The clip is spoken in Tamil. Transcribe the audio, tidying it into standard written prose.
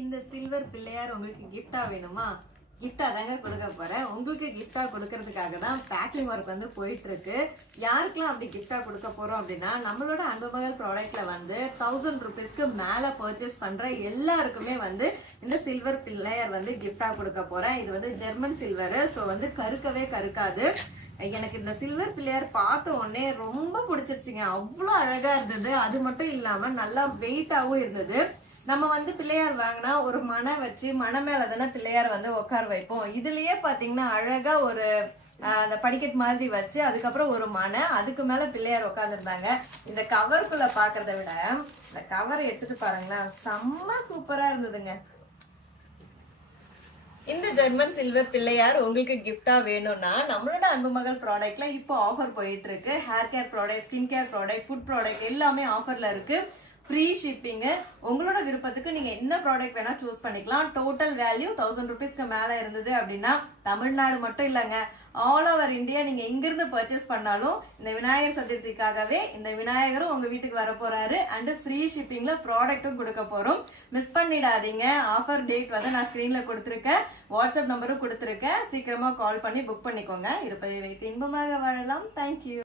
இந்த சில்வர் பிள்ளையார் உங்களுக்கு கிஃப்டா வேணுமா? கிஃப்டா தாங்க கொடுக்க போறேன். உங்களுக்கு கிஃப்டா கொடுக்கறதுக்காக தான் பேக்கிங் ஒர்க் வந்து போயிட்டு இருக்கு. யாருக்கெல்லாம் அப்படி கிஃப்டா கொடுக்க போறோம் அப்படின்னா, நம்மளோட அன்புமகள் ப்ராடக்ட்ல வந்து 1000 ருபீஸ்க்கு மேல பர்ச்சேஸ் பண்ற எல்லாருக்குமே வந்து இந்த சில்வர் பிள்ளையார் வந்து கிஃப்டா கொடுக்க போறேன். இது வந்து ஜெர்மன் சில்வர், ஸோ வந்து கருக்கவே கருக்காது. எனக்கு இந்த சில்வர் பிள்ளையார் பார்த்த உடனே ரொம்ப பிடிச்சிருச்சுங்க. அவ்வளோ அழகா இருந்தது. அது மட்டும் இல்லாம நல்லா வெயிட்டாவும் இருந்தது. நம்ம வந்து பிள்ளையார் வாங்கினா ஒரு மனை வச்சு மனை மேல தானே பிள்ளையார் வந்து உட்கார வைப்போம். இதுலயே பாத்தீங்கன்னா அழகா ஒரு அந்த படிக்கட் மாதிரி வச்சு அதுக்கப்புறம் ஒரு மனை, அதுக்கு மேல பிள்ளையார் உட்காந்துருந்தாங்க. இந்த கவருக்குள்ள பாக்குறத விட இந்த கவரை எடுத்துட்டு பாருங்களேன், செம்ம சூப்பரா இருந்ததுங்க. இந்த ஜெர்மன் சில்வர் பிள்ளையார் உங்களுக்கு கிஃப்டா வேணும்னா நம்மளோட அன்புமகள் ப்ராடக்ட்ல இப்போ ஆஃபர் போயிட்டு இருக்கு. Hair care product, skin care product, food product எல்லாமே ஆஃபர்ல இருக்கு. Free shipping. உங்களோட விருப்பத்துக்கு நீங்க என்ன ப்ராடக்ட் வேணா சூஸ் பண்ணிக்கலாம். டோட்டல் வேல்யூ 1000 ருபீஸ்க்கு மேல இருந்தது அப்படின்னா தமிழ்நாடு மட்டும் இல்லைங்க, ஆல் ஓவர் இந்தியா நீங்க எங்கிருந்து பர்ச்சேஸ் பண்ணாலும் இந்த விநாயகர் சதுர்த்திக்காகவே இந்த விநாயகரும் உங்க வீட்டுக்கு வர போறாரு. அண்ட் ஃப்ரீ ஷிப்பிங்ல ப்ராடக்ட்டும் கொடுக்க போறோம். மிஸ் பண்ணிடாதீங்க. ஆஃபர் டேட் வந்து நான் ஸ்கிரீன்ல கொடுத்துருக்கேன், வாட்ஸ்அப் நம்பரும் கொடுத்துருக்கேன். சீக்கிரமா கால் பண்ணி புக் பண்ணிக்கோங்க. இருப்பதை வைத்து இன்பமாக வாழலாம். தேங்க்யூ.